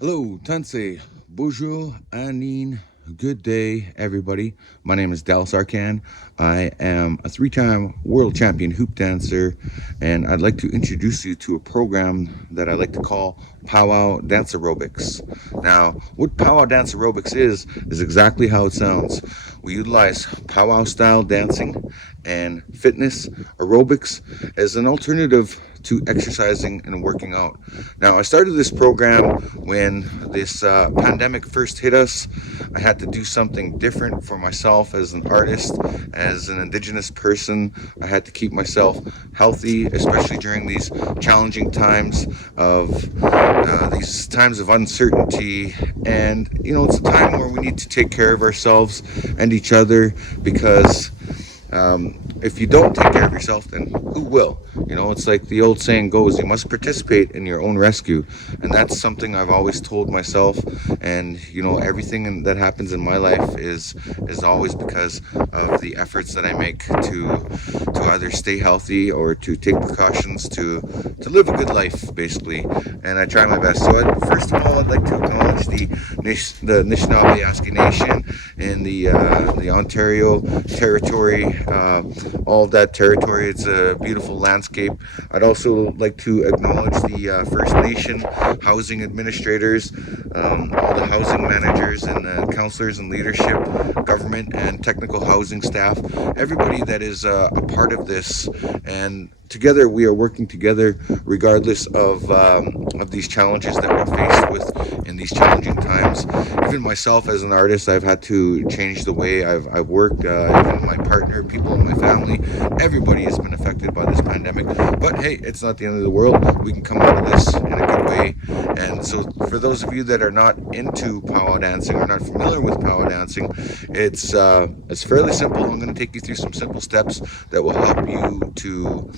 Hello, Tanse. Bonjour, Anin. Good day, everybody. My name is Dallas Arcand. I am a three-time world champion hoop dancer, and I'd like to introduce you to a program that I like to call Pow-Wow Dance Aerobics. Now, what Pow-Wow Dance Aerobics is exactly how it sounds. We utilize powwow style dancing and fitness aerobics as an alternative to exercising and working out. Now, I started this program when this pandemic first hit us. I had to do something different for myself as an artist, as an indigenous person. I had to keep myself healthy, especially during these challenging times of these times of uncertainty. And it's a time where we need to take care of ourselves and each other, because if you don't take care of yourself, then who will? It's like the old saying goes, you must participate in your own rescue. And that's something I've always told myself. And, everything that happens in my life is always because of the efforts that I make to either stay healthy or to take precautions to live a good life, basically. And I try my best. So first of all, I'd like to acknowledge the Anishinaabe Nation in the Ontario territory, all of that territory. It's a beautiful landscape. I'd also like to acknowledge the First Nation housing administrators, all the housing managers and counselors and leadership, government and technical housing staff, everybody that is a part of this. And together we are working together regardless of these challenges that we're faced with in these challenging times. Even myself as an artist, I've had to change the way I've worked. Even my partner, people in my family, everybody has been affected by this pandemic. But hey, it's not the end of the world. We can come out of this in a good way. And so for those of you that are not into powwow dancing or not familiar with powwow dancing, it's fairly simple. I'm going to take you through some simple steps that will help you to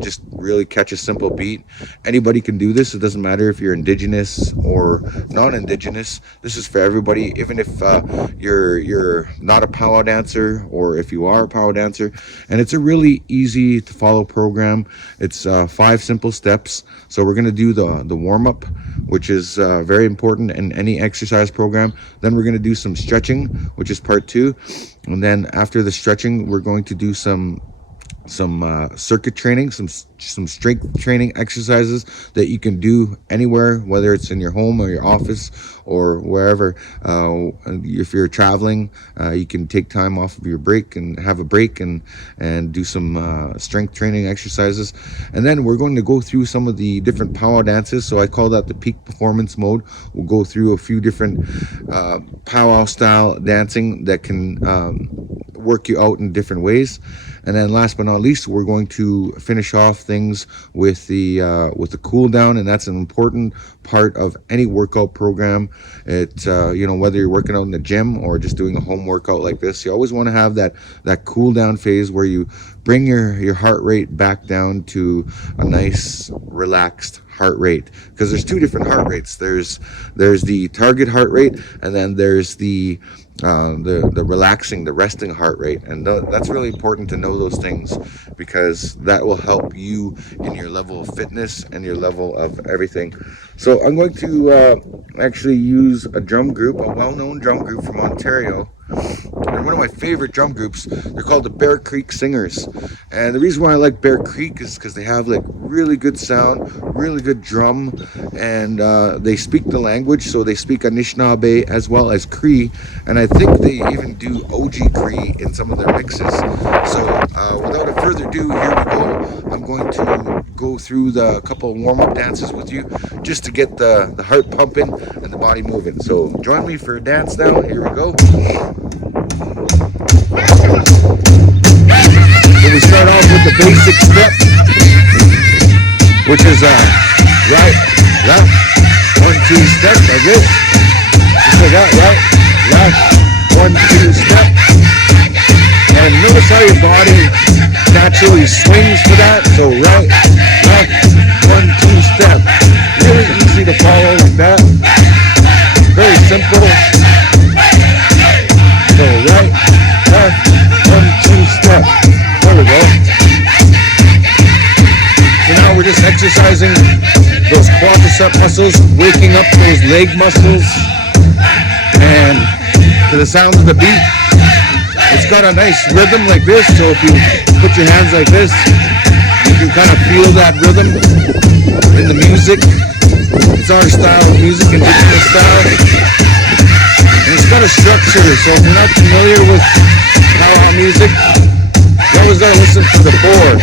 just really catch a simple beat. Anybody can do this. It doesn't matter if you're indigenous or non-indigenous. This is for everybody, even if you're not a powwow dancer or if you are a powwow dancer. And it's a really easy to follow program. It's 5 simple steps. So we're going to do the warm-up, which is very important in any exercise program. Then we're going to do some stretching, which is part 2. And then after the stretching, we're going to do some circuit training, some strength training exercises that you can do anywhere, whether it's in your home or your office or wherever. If you're traveling, you can take time off of your break and have a break and do some strength training exercises. And then we're going to go through some of the different powwow dances. So I call that the peak performance mode. We'll go through a few different powwow style dancing that can work you out in different ways. And then last but not least, we're going to finish off things with the cool down, and that's an important part of any workout program. It whether you're working out in the gym or just doing a home workout like this, you always want to have that cool down phase where you bring your heart rate back down to a nice relaxed heart rate, because there's 2 different heart rates. There's the target heart rate, and then there's the relaxing, the resting heart rate. And that's really important to know those things, because that will help you in your level of fitness and your level of everything. So I'm going to actually use a drum group, a well-known drum group from Ontario. And one of my favorite drum groups, they're called the Bear Creek Singers. And the reason why I like Bear Creek is because they have like really good sound, really good drum, and they speak the language. So they speak Anishinaabe as well as Cree, and I think they even do OG Cree in some of their mixes. So without a further ado, here we go. I'm going to go through the couple of warm-up dances with you just to get the heart pumping and the body moving. So join me for a dance now. Here we go. So we start off with the basic step, which is right, left, 1, 2 step, like this. Just like that, right, left, 1, 2 step. And notice how your body naturally swings for that. So right, left, 1, 2 step. Really easy to follow like that. Very simple. So right, left, 1, 2 step. There we go. So now we're just exercising those quadricep muscles, waking up those leg muscles, and to the sound of the beat. It's got a nice rhythm like this, so if you put your hands like this, you can kind of feel that rhythm in the music. It's our style of music, indigenous style. And it's got a structure, so if you're not familiar with Pow-Wow music, you always gotta listen to the four.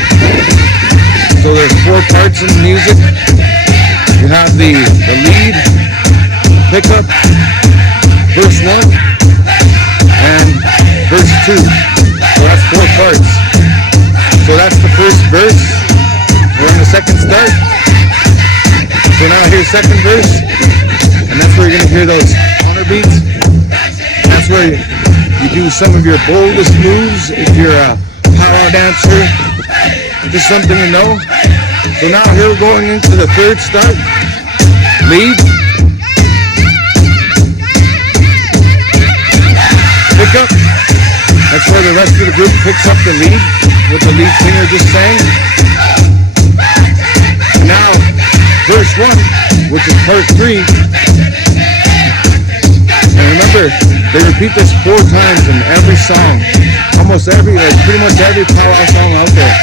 So there's 4 parts in the music. You have the lead, pickup, verse 1, and verse 2. So that's 4 parts. So that's the first verse. We're on the second start. So now here's second verse, and that's where you're gonna hear those honor beats. That's where you do some of your boldest moves if you're a Pow-Wow dancer. Just something to know. So now here we're going into the third start. Lead. Pick up. That's where the rest of the group picks up the lead, what the lead singer just sang. Now, verse 1, which is part 3. And remember, they repeat this 4 times in every song. Almost every, pretty much every Pow-Wow song out there.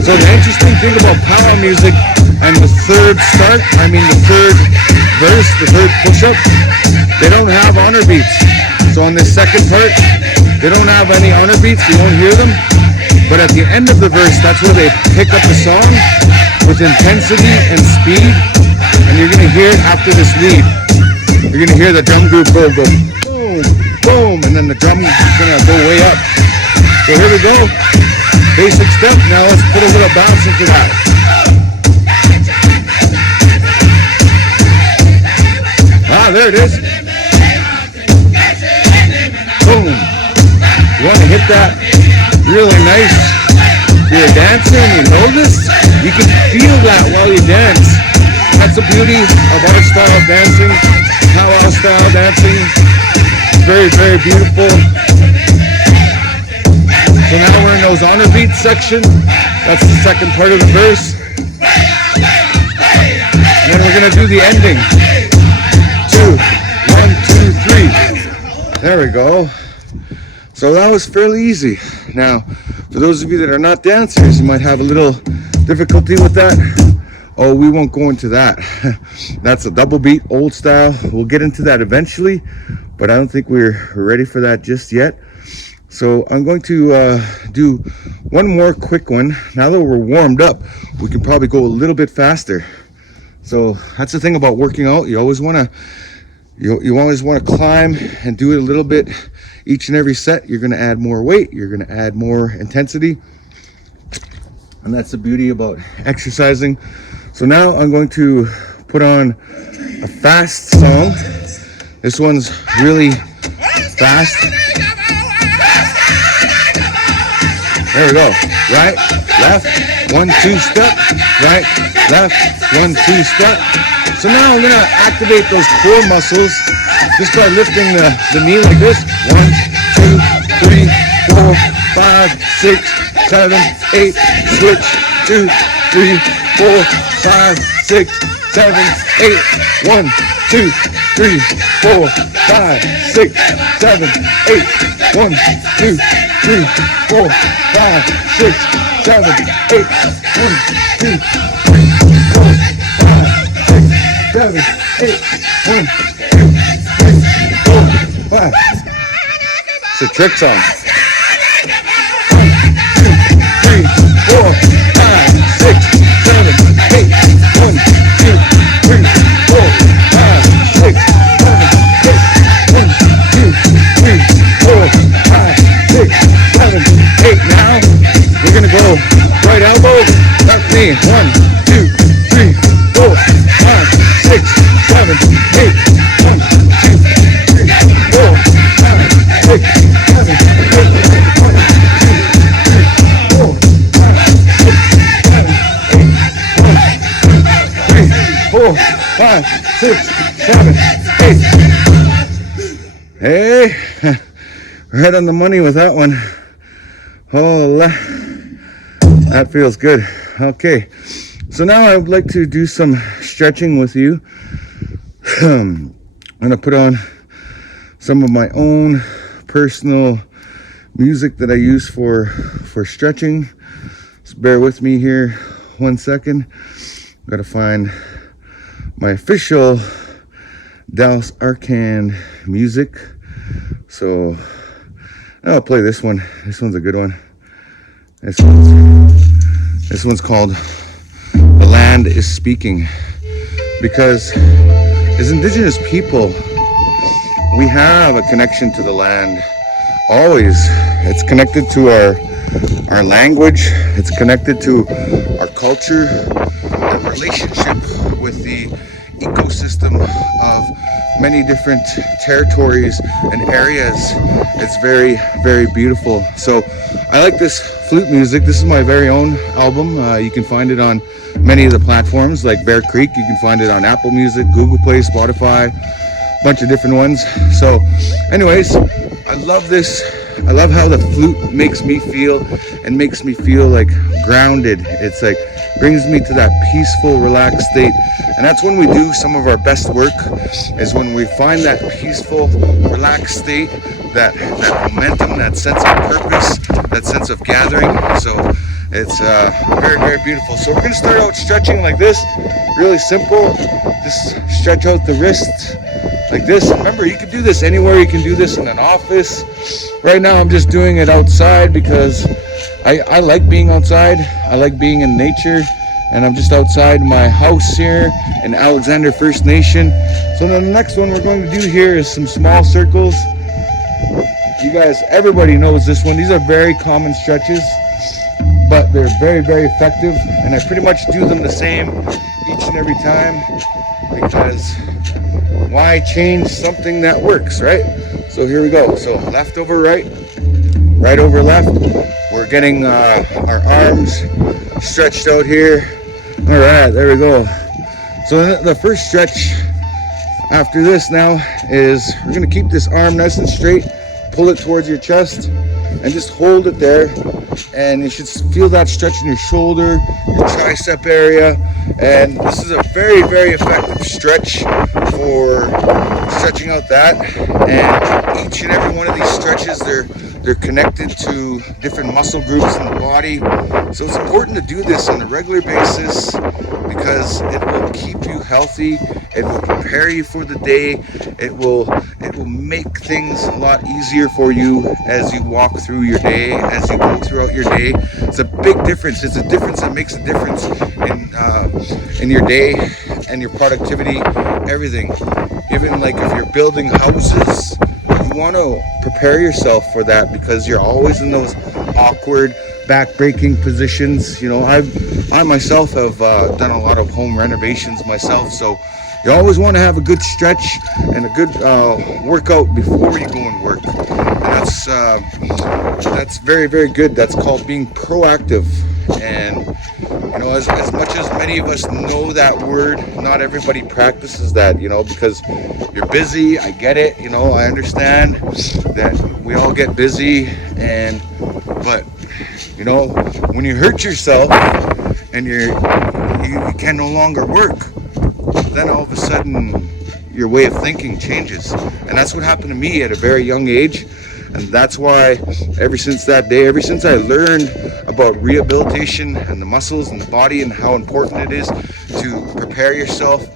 So the interesting thing about Pow-Wow music and the third start, the third verse, the third push-up, they don't have honor beats. So on this second part, they don't have any honor beats, you won't hear them. But at the end of the verse, that's where they pick up the song with intensity and speed. And you're gonna hear it after this lead. You're gonna hear the drum group go boom, boom, and then the drum is gonna go way up. So here we go. Basic step. Now let's put a little bounce into that. Ah, there it is. Boom. You want to hit that really nice. If you're a dancer and you know this, you can feel that while you dance. That's the beauty of our style of dancing, Pow-Wow style dancing. Very, very beautiful. So now we're in those honor beats section. That's the second part of the verse. And then we're gonna do the ending. 2, 1, 2, 3. There we go. So that was fairly easy. Now, for those of you that are not dancers, you might have a little difficulty with that. Oh, we won't go into that. That's a double beat, old style. We'll get into that eventually, but I don't think we're ready for that just yet. So I'm going to do one more quick one. Now that we're warmed up, we can probably go a little bit faster. So that's the thing about working out. You always want to climb and do it a little bit each and every set. You're going to add more weight. You're going to add more intensity. And that's the beauty about exercising. So now I'm going to put on a fast song. This one's really fast. There we go. Right, left, 1, 2 step. Right, left, 1, 2 step. So now I'm gonna activate those core muscles just by lifting the knee like this. 1, 2, 3, 4, 5, 6, 7, 8. Switch. 2, 3, 4, 5, 6, 7, 8. 1, 2, 3, 4, 5, 6, 7, 8. 1, 2, 3, 4, 5, 6, 7, 8. 1, 2, 3, 4, 5, 6, 7, 8. 1, 2, 3, 4, 5. It's a trick song. 1, 2, 3, 4, 5, 6, 7, 8. 1, 2, 3, 4, 5, 6, 7, 8. 1, 2, 3, 4, 5, 6, 7, 8. Now we're gonna go right elbow, left knee. 1, 2, 3, 4, 5, 6, 7, 8. 1, 2, 3, 4, 5, 6, 7, 8. 1, 2, 3, 4, 5, 6, 7, 8. 1, 2, 3, 4, 5, 6, 7, 8. Hey, right on the money with that one. Oh, that feels good. Okay, So now I would like to do some stretching with you. I'm gonna put on some of my own personal music that I use for stretching. Just bear with me here 1 second. Gotta find my official Dallas Arcand music. So I'll play this one. This one's a good one. This one's called "The Land is Speaking," because as indigenous people, we have a connection to the land. Always. It's connected to our language. It's connected to our culture, our relationship with the ecosystem of many different territories and areas. It's very, very beautiful. So I like this flute music. This is my very own album. You can find it on many of the platforms like Bear Creek. You can find it on Apple Music, Google Play, Spotify, a bunch of different ones. So anyways, I love this. I love how the flute makes me feel and makes me feel like grounded. It's like brings me to that peaceful, relaxed state. And that's when we do some of our best work, is when we find that peaceful, relaxed state, that momentum, that sense of purpose, that sense of gathering. So it's very, very beautiful. So we're gonna start out stretching like this, really simple. Just stretch out the wrists like this. Remember, you can do this anywhere. You can do this in an office. Right now I'm just doing it outside because I like being outside. I like being in nature, and I'm just outside my house here in Alexander First Nation. So the next one we're going to do here is some small circles. You guys, everybody knows this one. These are very common stretches, but they're very, very effective, and I pretty much do them the same each and every time, because why change something that works, right? So here we go. So left over right, right over left. We're getting our arms stretched out here. All right, there we go. So the first stretch after this now is we're gonna keep this arm nice and straight, pull it towards your chest, and just hold it there. And you should feel that stretch in your shoulder, your tricep area. And this is a very, very effective stretch for stretching out that. And each and every one of these stretches, they're connected to different muscle groups in the body. So it's important to do this on a regular basis because it will keep you healthy. It will prepare you for the day. It will make things a lot easier for you as you walk through your day, as you go throughout your day. It's a big difference. It's a difference that makes a difference in your day and your productivity, everything. Even like if you're building houses, you want to prepare yourself for that because you're always in those awkward back-breaking positions. You know, I myself have done a lot of home renovations myself, so you always want to have a good stretch and a good workout before you go and work. And that's very, very good. That's called being proactive. And you know, as much as many of us know that word, not everybody practices that, you know, because you're busy. I get it, you know, I understand that we all get busy, but you know, when you hurt yourself and you can no longer work, then all of a sudden your way of thinking changes. And that's what happened to me at a very young age. And that's why ever since that day, ever since I learned about rehabilitation and the muscles and the body and how important it is to prepare yourself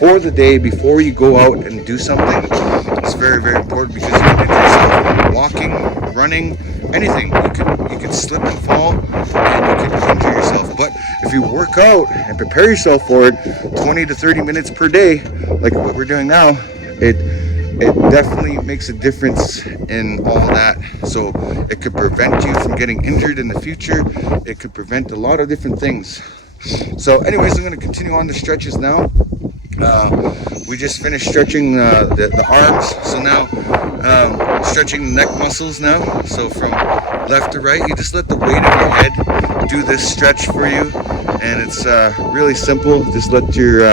for the day before you go out and do something, it's very, very important, because you can injure yourself walking, running, anything. You can slip and fall and you can injure yourself. But if you work out and prepare yourself for it 20 to 30 minutes per day, like what we're doing now, it definitely makes a difference in all that. So it could prevent you from getting injured in the future. It could prevent a lot of different things. So anyways, I'm going to continue on the stretches now. We just finished stretching the arms, so now stretching the neck muscles now. So from left to right, you just let the weight of your head do this stretch for you, and it's really simple. Just let your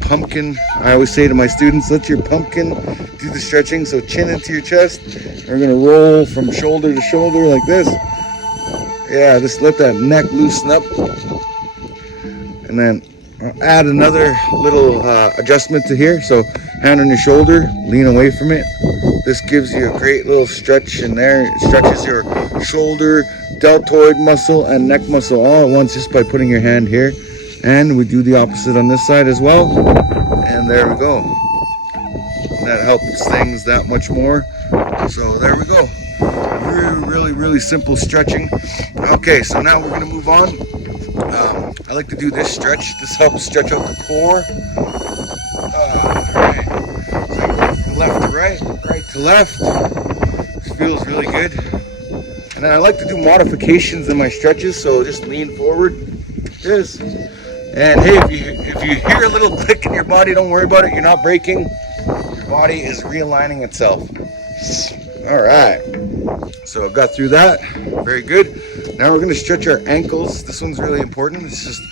pumpkin, I always say to my students, let your pumpkin do the stretching. So chin into your chest. We're gonna roll from shoulder to shoulder like this. Yeah, just let that neck loosen up. And then I'll add another little adjustment to here. So hand on your shoulder, lean away from it. This gives you a great little stretch in there. It stretches your shoulder, deltoid muscle, and neck muscle all at once just by putting your hand here. And we do the opposite on this side as well. And there we go. That helps things that much more. So there we go. Really simple stretching. Okay, so now we're gonna move on. I like to do this stretch. This helps stretch out the core. Alright. So I go from left to right, right to left. This feels really good. And then I like to do modifications in my stretches, so just lean forward. This. And hey, if you hear a little click in your body, don't worry about it. You're not breaking. Your body is realigning itself. Alright. So I've got through that. Very good. Now we're going to stretch our ankles. This one's really important. It's just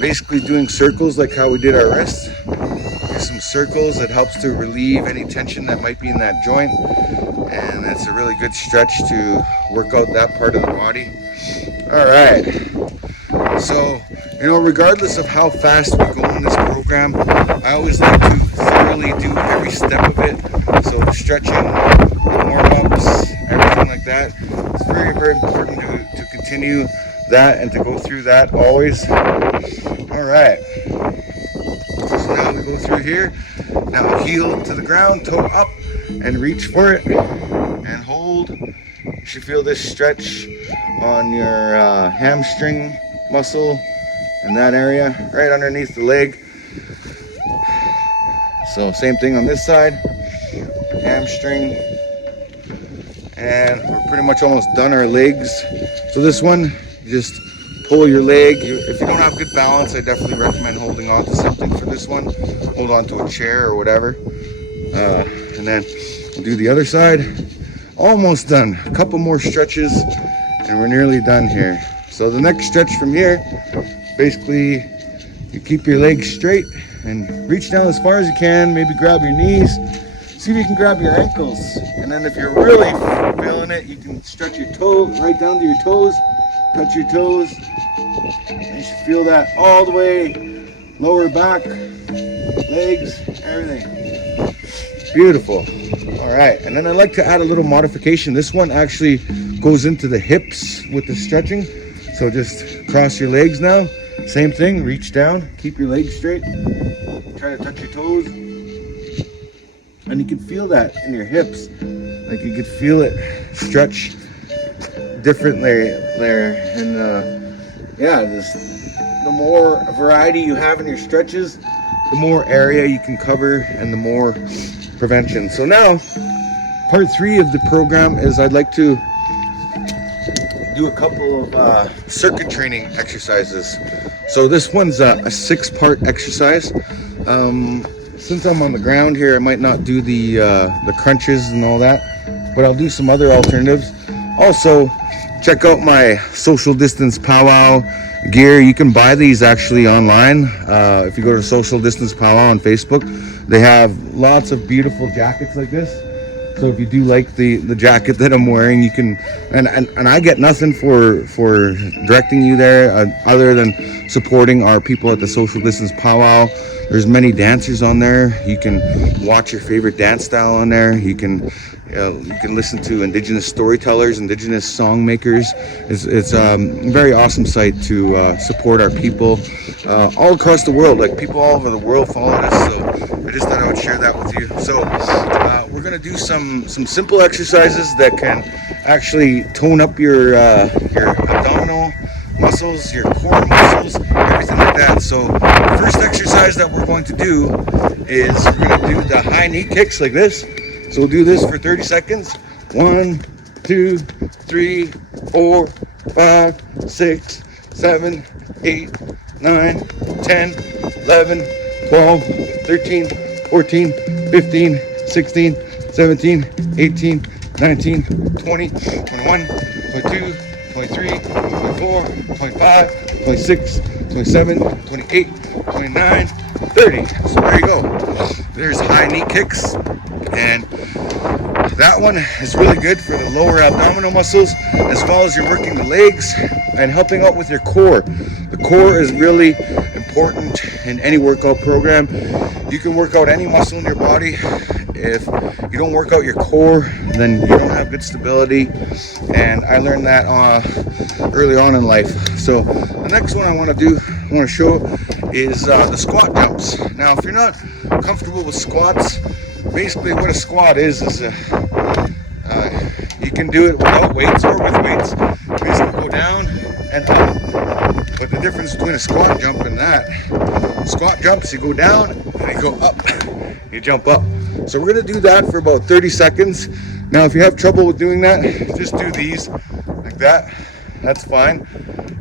basically doing circles like how we did our wrists. Do some circles. It helps to relieve any tension that might be in that joint. And that's a really good stretch to work out that part of the body. Alright. So, regardless of how fast we go in this program, I always like to thoroughly do every step of it. So the stretching, the warm-ups, everything like that. It's very important to continue that and to go through that always. Alright. So now we go through here. Now heel to the ground, toe up, and reach for it. And hold. You should feel this stretch on your hamstring muscle in that area, right underneath the leg. So same thing on this side, hamstring, and we're pretty much almost done our legs. So this one, you just pull your leg. If you don't have good balance, I definitely recommend holding on to something for this one. Hold on to a chair or whatever. And then we'll do the other side. Almost done. A couple more stretches and we're nearly done here. So the next stretch from here, basically you keep your legs straight and reach down as far as you can. Maybe grab your knees. See if you can grab your ankles. And then if you're really feeling it, you can stretch your toes right down to your toes. Touch your toes. And you should feel that all the way, lower back, legs, everything. Beautiful. All right, and then I like to add a little modification. This one actually goes into the hips with the stretching. So just cross your legs now. Same thing, reach down, keep your legs straight. Try to touch your toes. And you can feel that in your hips. Like you could feel it stretch differently there. And yeah, the more variety you have in your stretches, the more area you can cover and the more prevention. So now, part 3 of the program is I'd like to do a couple of circuit training exercises. So this one's a 6-part exercise. Since I'm on the ground here, I might not do the crunches and all that, but I'll do some other alternatives. Also, check out my social distance Pow-Wow gear. You can buy these actually online. If you go to Social Distance Pow-Wow on Facebook, they have lots of beautiful jackets like this. So if you do like the jacket that I'm wearing, you can, and I get nothing for directing you there other than supporting our people at the Social Distance Pow-Wow. There's many dancers on there. You can watch your favorite dance style on there. You can listen to indigenous storytellers, indigenous song makers. It's a very awesome site to support our people all across the world. Like people all over the world follow us, so I just thought I would share that with you. So we're gonna do some simple exercises that can actually tone up your abdominal muscles, your core muscles, everything like that. So the first exercise that we're going to do is we're going to do the high knee kicks like this. So we'll do this for 30 seconds. 1, 2, 3, 4, 5, 6, 7, 8, 9, 10, 11, 12, 13, 14, 15, 16, 17, 18, 19, 20, 21, 22, 23, 24, 25, 26, 27, 28, 29, 30. So there you go. There's high knee kicks. And that one is really good for the lower abdominal muscles, as well as you're working the legs and helping out with your core. The core is really important in any workout program. You can work out any muscle in your body. If you don't work out your core, then you don't have good stability. And I learned that early on in life. So the next one I want to show is the squat jumps. Now, if you're not comfortable with squats, basically what a squat is you can do it without weights or with weights. Basically go down and up. But the difference between a squat jump and that, squat jumps, you go down and you go up. You jump up. So we're going to do that for about 30 seconds. Now, if you have trouble with doing that, just do these like that. That's fine.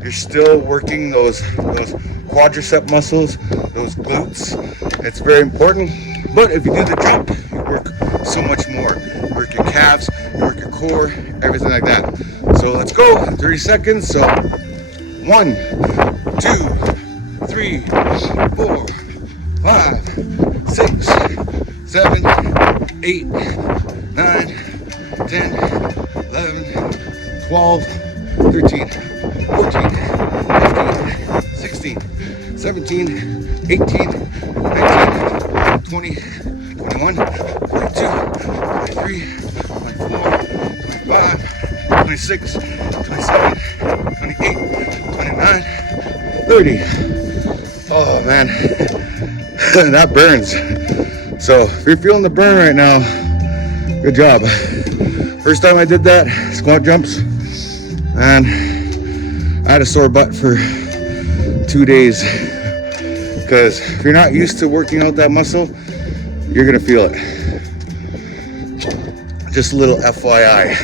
You're still working those quadricep muscles, those glutes. It's very important. But if you do the jump, you work so much more. You work your calves, you work your core, everything like that. So let's go. 30 seconds. So 1, 2, 3, 4, 5, 6, 7, 8, 9, 10, 11, 12, 13, 14, 15, 16, 17, 18, 19, 20, 21, 22, 23, 24, 25, 26, 27, 28, 29, 30. Oh man, that burns. So if you're feeling the burn right now, good job. First time I did that, squat jumps, and I had a sore butt for 2 days. Because if you're not used to working out that muscle, you're gonna feel it. Just a little FYI.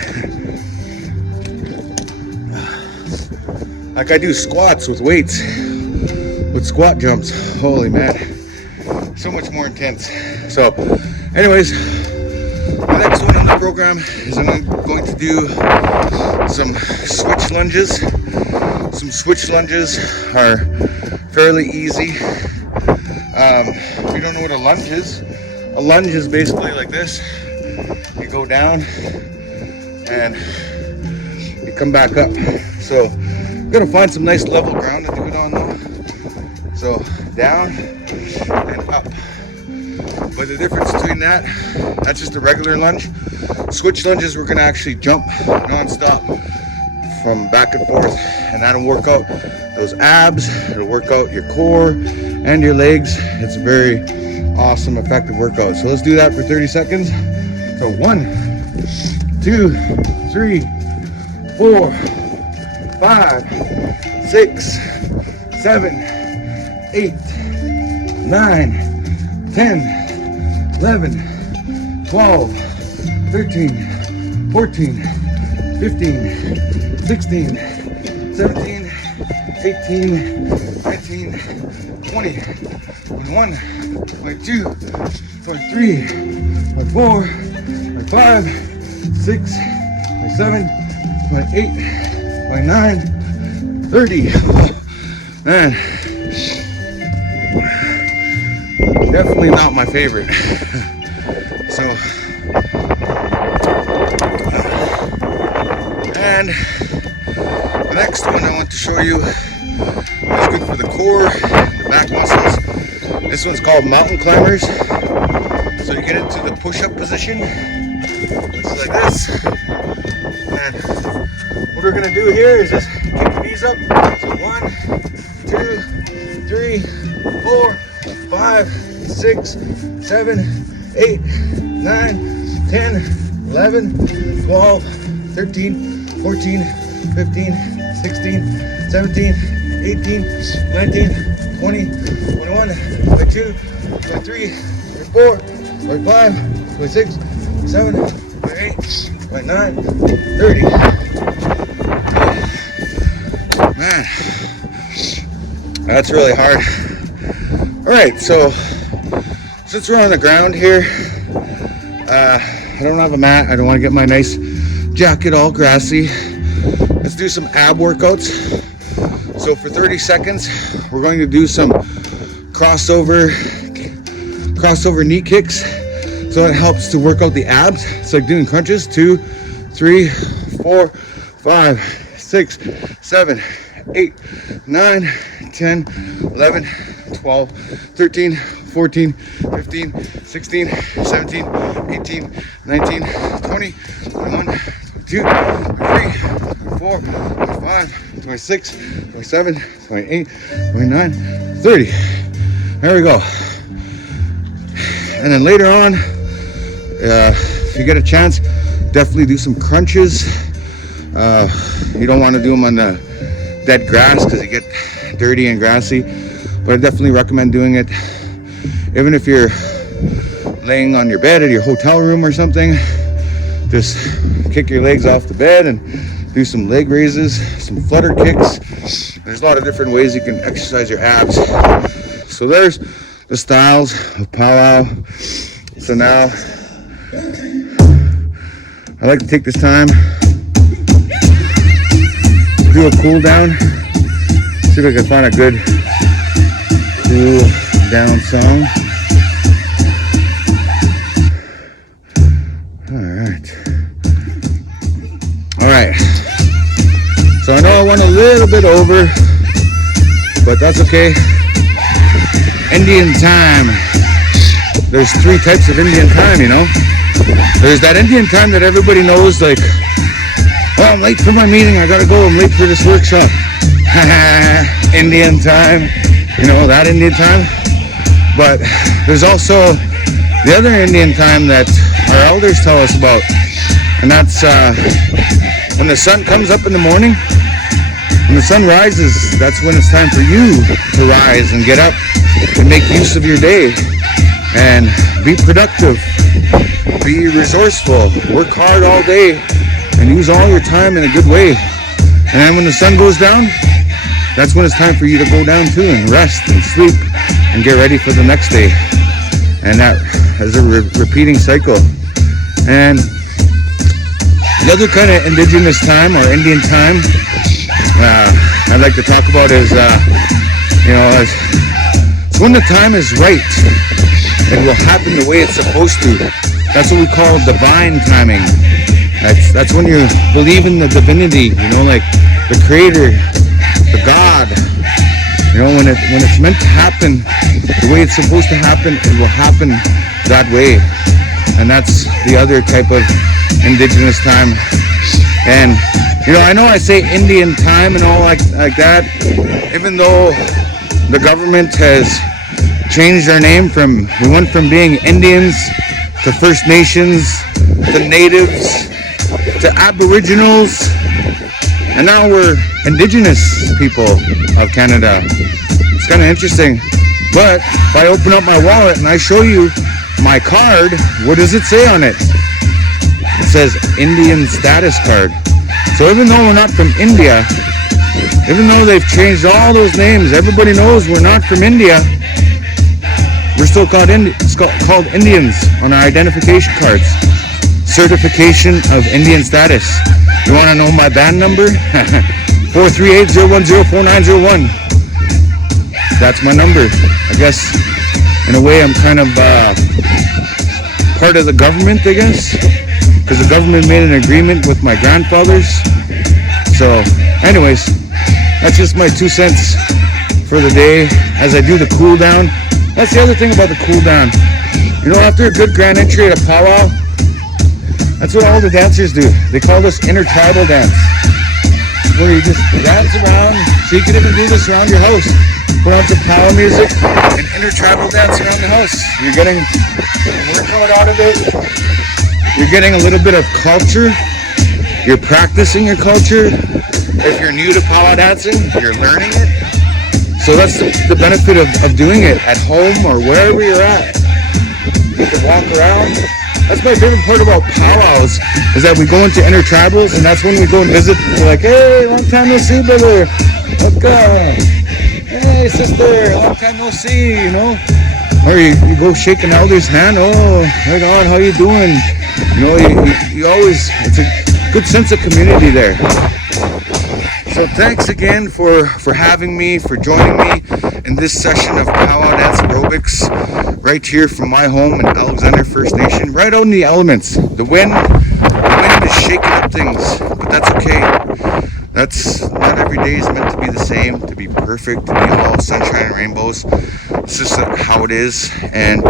Like I do squats with weights, with squat jumps. Holy man, so much more intense. So anyways, the next one on the program is I'm going to do some switch lunges. Some switch lunges are fairly easy. If you don't know what a lunge is basically like this. You go down and you come back up. So I'm gonna find some nice level ground to do it on though. So down and up. But the difference between that's just a regular lunge. Switch lunges, we're gonna actually jump non-stop from back and forth, and that'll work out those abs, it'll work out your core and your legs. It's a very awesome, effective workout. So let's do that for 30 seconds. So 1, 2, 3, 4, 5, 6, 7, 8, 9, 10, 11, 12, 13, 14, 15, 16, 17, 18, 19, 20, 21, 22, 23, 24, 25, 6, 27, 28, 29, 30. Man, definitely not my favorite. So, and the next one I want to show you is good for the core, the back muscles. This one's called mountain climbers. So you get into the push-up position, just like this. And what we're gonna do here is just kick the knees up. So 1, 2, 3, 4, 5, 6, 7, 8, 9, 10, 11, 12, 13, 14, 15, 16, 17, 18, 19, 20, 21, 22, 23, 24, 25, 26, 27, 28, 29, 30. Man, that's really hard. All right, so since we're on the ground here, I don't have a mat. I don't want to get my nice jacket all grassy. Let's do some ab workouts. So for 30 seconds, we're going to do some crossover knee kicks. So it helps to work out the abs. It's like doing crunches. 2, 3, 4, 5, 6, 7, 8, 9, 10, 11, 12, 13, 14, 15, 16, 17, 18, 19, 20, 21, 22, 23, 24, 25, 26, 27, 28, 29, 30. There we go. And then later on, if you get a chance, definitely do some crunches. You don't want to do them on the dead grass because you get dirty and grassy, but I definitely recommend doing it even if you're laying on your bed at your hotel room or something. Just kick your legs off the bed and do some leg raises, some flutter kicks. There's a lot of different ways you can exercise your abs. So there's the styles of Pow-Wow. So now I like to take this time, do a cool down, see if I can find a good cool down song. All right. So I know I went a little bit over, but that's okay. Indian time. There's 3 types of Indian time, you know. There's that Indian time that everybody knows, like, oh, I'm late for my meeting, I gotta go, I'm late for this workshop. Indian time, you know, that Indian time. But there's also the other Indian time that our elders tell us about, and that's when the sun comes up in the morning, when the sun rises, that's when it's time for you to rise and get up and make use of your day and be productive, be resourceful, work hard all day and use all your time in a good way. And then when the sun goes down, that's when it's time for you to go down too and rest and sleep and get ready for the next day. And that is a repeating cycle. And the other kind of indigenous time or Indian time I'd like to talk about is, it's when the time is right. It will happen the way it's supposed to. That's what we call divine timing. That's when you believe in the divinity, you know, like the creator, the God. You know, when it's meant to happen the way it's supposed to happen, it will happen that way. And that's the other type of indigenous time. And you know, I know I say Indian time and all like that, even though the government has changed our name we went from being Indians to First Nations to Natives to Aboriginals, and now we're Indigenous people of Canada. It's kind of interesting. But if I open up my wallet and I show you my card, what does it say on it? It says Indian status card. So even though we're not from India, even though they've changed all those names, everybody knows we're not from India, we're still called Indians on our identification cards. Certification of Indian status. You want to know my band number? 438-010-4901. That's my number. I guess in a way I'm kind of part of the government, I guess, because the government made an agreement with my grandfathers. So anyways, that's just my 2 cents for the day as I do the cool down. That's the other thing about the cool down. You know, after a good grand entry at a powwow, that's what all the dancers do. They call this intertribal dance, where you just dance around. So you can even do this around your house. Put on some power music and intertribal dance around the house. You're getting workout out of it. You're getting a little bit of culture. You're practicing your culture. If you're new to powwow dancing, you're learning it. So that's the benefit of doing it at home or wherever you're at. You can walk around. That's my favorite part about powwows, is that we go into intertribals, and that's when we go and visit. We're like, hey, long time no see, brother. What's up? Hey, sister, long time no see, you know. Or you go shake an elder's hand. Oh, my God, how you doing? You know, you always, it's a good sense of community there. So thanks again for having me, for joining me in this session of Pow-Wow Dance Aerobics, right here from my home in Alexander First Nation, right out in the elements. The wind is shaking up things, but that's okay. That's not every day is meant to be the same, to be perfect, to be all sunshine and rainbows. It's just how it is. And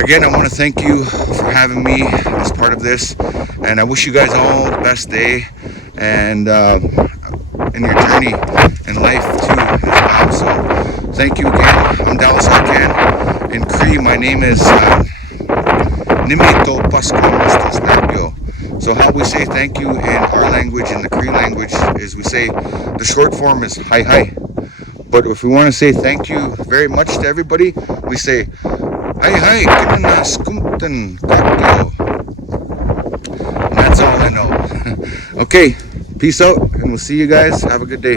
again, I want to thank you for having me as part of this. And I wish you guys all the best day and in your journey in life too as well. So thank you again. I'm Dallas Arcand. In Cree, my name is Nimito Pasko Mr. Snapio. So how we say thank you in our language, in the Cree language, is we say the short form is hi hi. But if we want to say thank you very much to everybody, we say hi hi kinanas kumten kakyo. And that's all I know. Okay, peace out, and we'll see you guys. Have a good day.